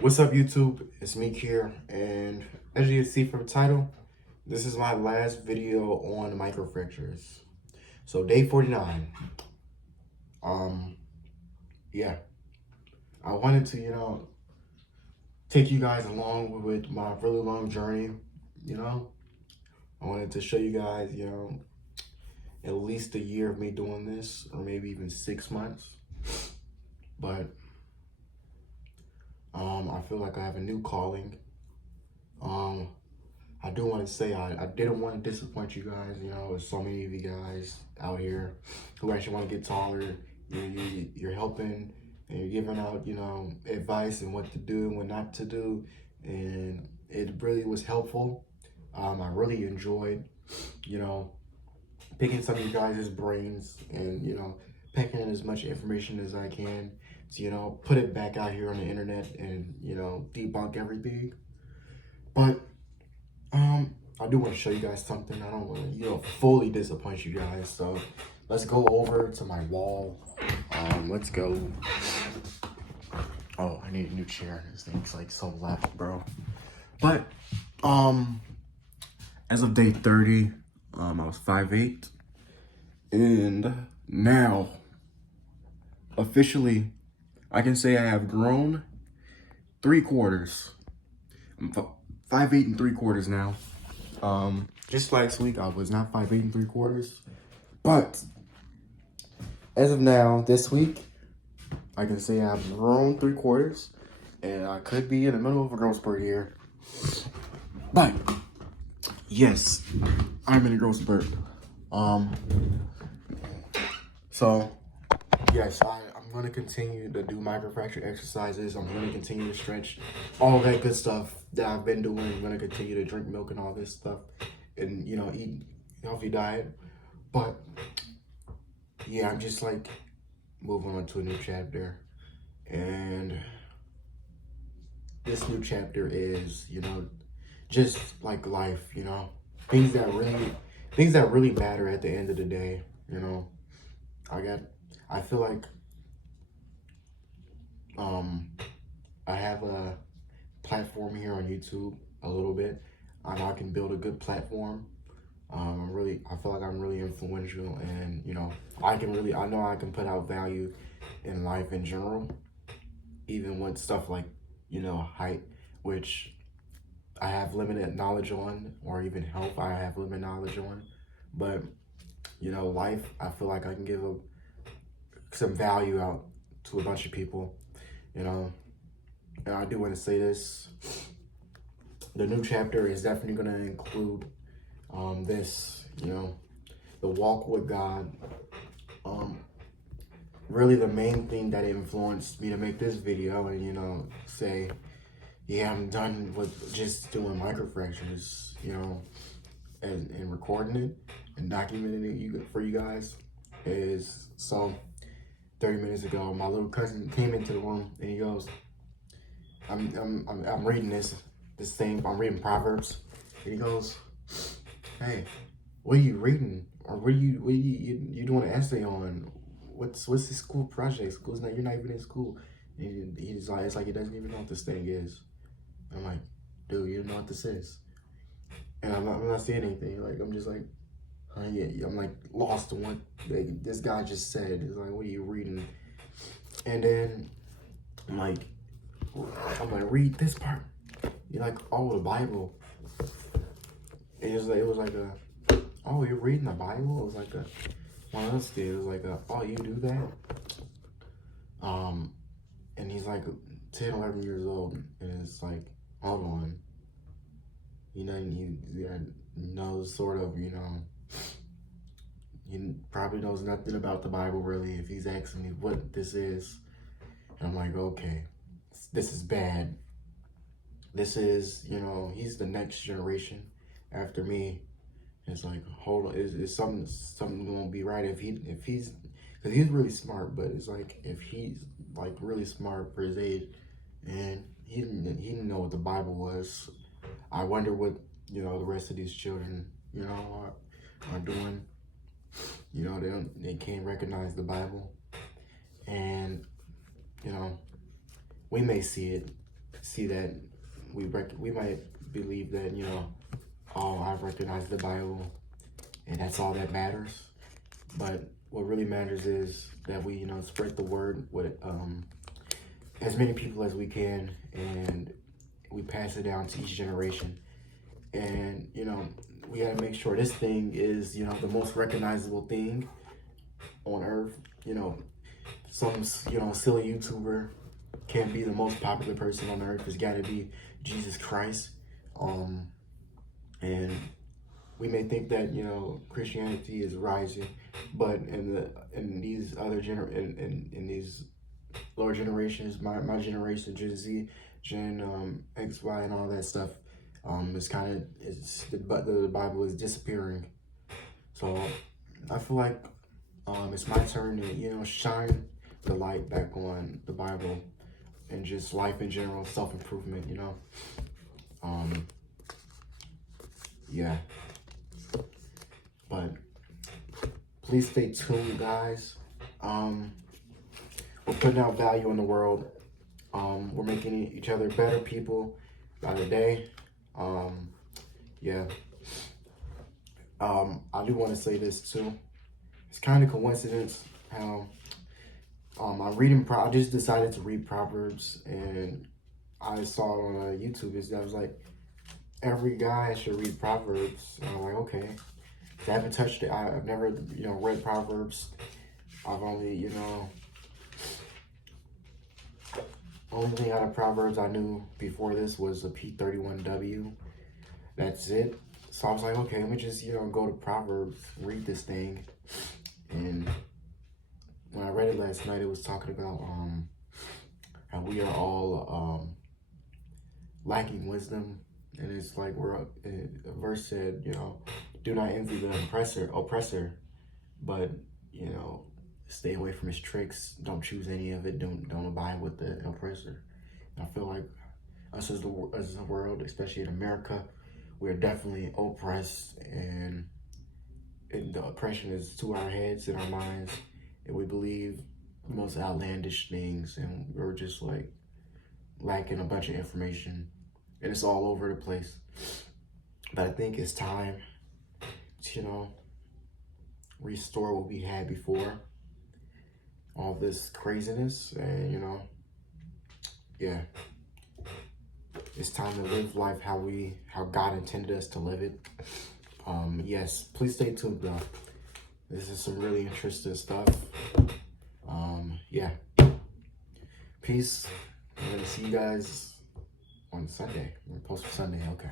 What's up, YouTube? It's Meek here, and as you can see from the title, this is my last video on microfractures. So day 49. Um, yeah, I wanted to, take you guys along with my really long journey. You know, I wanted to show you guys, at least a year of me doing this, or maybe even 6 months. But I feel like I have a new calling. I do want to say I didn't want to disappoint you guys. There's so many of you guys out here who actually want to get taller. You're helping and you're giving out, advice and what to do and what not to do. And it really was helpful. I really enjoyed, you know, picking some of you guys' brains and, packing in as much information as I can to, put it back out here on the internet and, debunk everything. But I do want to show you guys something. I don't want to, fully disappoint you guys. So let's go over to my wall. Let's go. Oh, I need a new chair. This thing's like so left, bro. But as of day 30, I was 5'8", and now officially I can say I have grown 3/4. I'm 5'8" and 3/4 now. Just last week I was not 5'8" and 3/4, but as of now, this week, I can say I've grown 3/4, and I could be in the middle of a growth spurt here. But yes, I'm in a growth spurt. So yes, I'm gonna continue to do microfracture exercises. I'm gonna continue to stretch, all that good stuff that I've been doing. I'm gonna continue to drink milk and all this stuff, and eat healthy diet. But yeah, I'm just like moving on to a new chapter, and this new chapter is, just like life, things that really matter at the end of the day. I feel like I have a platform here on YouTube a little bit, and I can build a good platform. I feel like I'm really influential, and I know I can put out value in life in general, even with stuff like, height, which I have limited knowledge on, or even health I have limited knowledge on. But life, I feel like I can give some value out to a bunch of people, and I do want to say this. The new chapter is definitely going to include this, the walk with God. Really the main thing that influenced me to make this video and, say, yeah, I'm done with just doing microfractures, and recording it and documenting it for you guys is, so 30 minutes ago, my little cousin came into the room and he goes, I'm reading this thing, I'm reading Proverbs, and he goes, hey, what are you reading? Or what are you doing an essay on? What's this school project? You're not even in school. And he's like, it's like he doesn't even know what this thing is. I'm like, dude, you don't know what this is. And I'm not saying anything. Like, I'm just like, yeah, I'm like lost in what this guy just said. He's like, what are you reading? And then I'm like, read this part. You're like, oh, the Bible. And it was like oh, you're reading the Bible? It was like one of those things. It was like oh, you do that? And he's like 10, 11 years old, and it's like, hold on. He knows sort of, he probably knows nothing about the Bible really if he's asking me what this is. And I'm like, okay, this is bad. This is, he's the next generation after me. It's like, hold on, is something gonna be right if he's, because he's really smart, but it's like, if he's like really smart for his age and he didn't know what the Bible was, I wonder what, the rest of these children, are doing. They can't recognize the Bible, and we may see it, see that we might believe that, you know, oh, I've recognized the Bible and that's all that matters. But what really matters is that we, you know, spread the word with as many people as we can, and we pass it down to each generation. And, you know, we gotta make sure this thing is, you know, the most recognizable thing on earth. You know, some, you know, silly YouTuber can't be the most popular person on earth. It's gotta be Jesus Christ. And we may think that, you know, Christianity is rising, but in these other in these lower generations, my generation, Gen Z, Gen X, Y, and all that stuff, the Bible is disappearing. So I feel like it's my turn to, you know, shine the light back on the Bible and just life in general, self-improvement, you know. Yeah. But please stay tuned, guys. We're putting out value in the world. We're making each other better people by the day. Yeah. I do want to say this too. It's kind of coincidence how I just decided to read Proverbs, and I saw it on YouTube. I was like, every guy should read Proverbs. And I'm like, okay. I haven't touched it. I've never, you know, read Proverbs. I've only, you know, only thing out of Proverbs I knew before this was a P31W. That's it. So I was like, okay, let me just, you know, go to Proverbs, read this thing. And when I read it last night, it was talking about how we are all lacking wisdom. And it's like a verse said, you know, do not envy the oppressor, but, you know, stay away from his tricks. Don't choose any of it. Don't abide with the oppressor. And I feel like us as a world, especially in America, we're definitely oppressed, and the oppression is to our heads and our minds, and we believe the most outlandish things, and we're just like lacking a bunch of information, and it's all over the place. But I think it's time to, you know, restore what we had before all this craziness. And, you know, yeah, it's time to live life how God intended us to live it. Yes, please stay tuned, though. This is some really interesting stuff. Yeah, peace. I'm gonna see you guys on Sunday. We're gonna post for Sunday. Okay.